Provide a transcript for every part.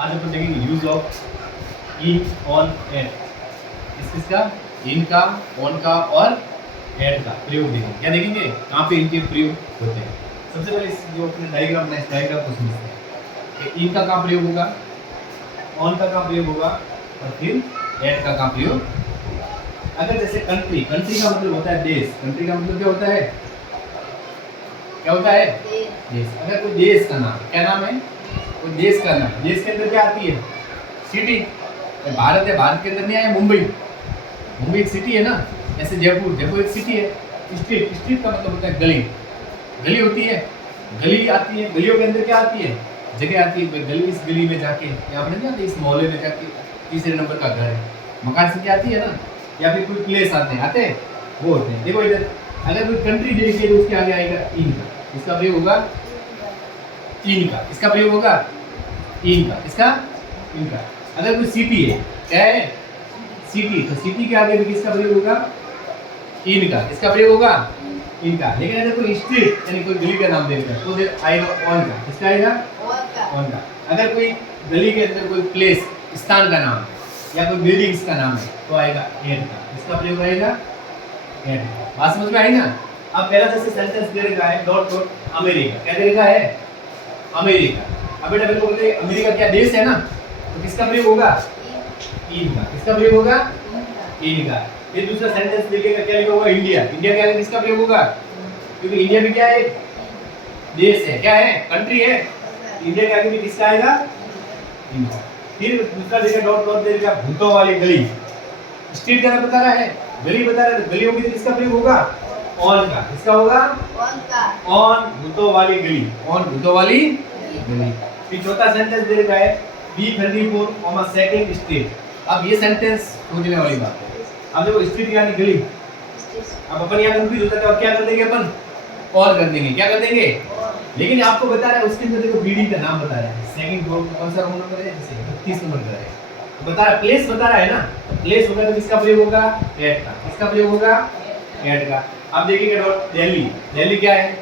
आज अपन देखेंगे use of in, on, at. किसका? इन का, ऑन का और एट का प्रयोग देखेंगे। क्या देखेंगे? कहाँ पे इनके प्रयोग होते हैं। सबसे पहले जो अपने डायग्राम बनाए, इस डायग्राम को समझते हैं कि इन का कहाँ प्रयोग होगा, ऑन का कहाँ प्रयोग होगा और फिर एट का कहाँ प्रयोग। अगर जैसे कंट्री, कंट्री का मतलब होता है देश। कंट्री का मतलब क्या होता है? क्या होता है? देश। अगर कोई देश का नाम, क्या नाम है? कोई देश का नाम, देश के अंदर क्या आती है? सिटी। भारत है, भारत के अंदर नहीं आया मुंबई। मुंबई एक सिटी है ना। ऐसे जयपुर, जयपुर एक सिटी है। स्ट्रीट, स्ट्रीट का मतलब होता है गली। गली होती है, गली आती है। गलियों के अंदर क्या आती है? जगह आती है। गली, इस गली में जाके, यहाँ पर नहीं आते, इस मोहल्ले में जाके तीसरे नंबर का घर है, मकान संख्या आती है ना। या फिर कोई प्लेस आते हैं, वो होते हैं। देखो इधर, अगर कोई कंट्री देखिए तो उसके आगे आएगा इन का। इसका प्रयोग होगा इन का। इसका प्रयोग होगा इन का। इसका इन का। अगर कोई सिटी है, क्या है? सिटी, तो सिटी के आगे भी किसका प्रयोग होगा? इन का। इसका प्रयोग होगा इन का। लेकिन अगर कोई स्ट्रीट यानी कोई गली का नाम देगा तो आएगा ऑन का। किसका आएगा? ऑन का। अगर कोई गली के अंदर कोई प्लेस, स्थान का नाम या कोई बिल्डिंग्स का नाम है तो आएगा एट का। इसका प्रयोग आएगा एट। बात समझ में आई ना? अब पहला जैसे सेंटेंस दे रखा है डॉट डॉट अमेरिका। क्या दे रखा है? अमेरिका। अब बेटा बिल्कुल बोलते हैं अमेरिका क्या देश है ना, तो किसका प्रयोग होगा? इन का। किसका प्रयोग होगा? इन का। फिर दूसरा सेंटेंस देखिएगा, क्या लिखा होगा? इंडिया। इंडिया क्या है? किसका प्रयोग होगा? क्योंकि इंडिया भी क्या है? देश है। क्या है? कंट्री है। इंडिया के आगे भी किसका आएगा? इनका। फिर दूसरा देखिए डॉट डॉट दे रखा भूतों वाली गली। स्ट्रीट क्या बता रहा है? गली बता रहा है। गलियों की किसका प्रयोग होगा? ऑन का। किसका होगा? ऑन का। ऑन भूतों वाली गली। ऑन भूतों वाली गली। फिर चौथा सेंटेंस दे रखा है B34, सेकंड स्ट्रीट। अब ये सेंटेंस समझने वाली बात है। अब देखो स्ट्रीट यानी गली। अब अपन यहाँ कंफ्यूज होता है तो क्या कर देंगे अपन? और कर देंगे। क्या कर देंगे? लेकिन आपको बता रहा है उसके अंदर देखो बिल्डिंग का नाम बता रहा है। सेकंड फ्लोर कौन सा रूम नंबर है? जैसे 32 नंबर का है। तो बता रहा है प्लेस बता रहा है ना। प्लेस होगा तो किसका प्रयोग होगा? एट का। किसका प्रयोग होगा? एट का। अब देखिए डॉट दिल्ली। दिल्ली क्या है?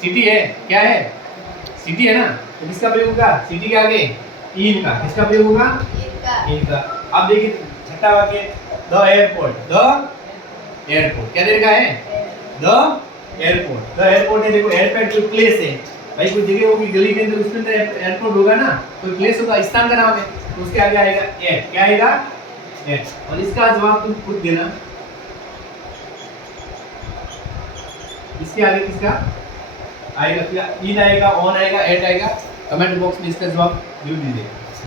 सिटी है। क्या है? सिटी है ना, तो किसका प्रयोग होगा? सिटी के आगे इन का। किसका प्रयोग होगा? इन का। अब देखिए छठा वाक्य द एयरपोर्ट। द एयरपोर्ट क्या दे रखा है? The airport. द एयरपोर्ट है। देखो एयरपोर्ट कोई प्लेस है भाई, कोई जगह होगी गली के अंदर, उसके अंदर एयरपोर्ट होगा ना, कोई प्लेस होगा, स्थान का नाम है, तो उसके आगे आएगा एट। क्या आएगा? एट। और इसका जवाब तुम खुद देना। इसके आगे किसका आएगा? क्या इन आएगा, ऑन आएगा, एट आएगा? कमेंट बॉक्स में इसका जवाब जरूर दीजिए।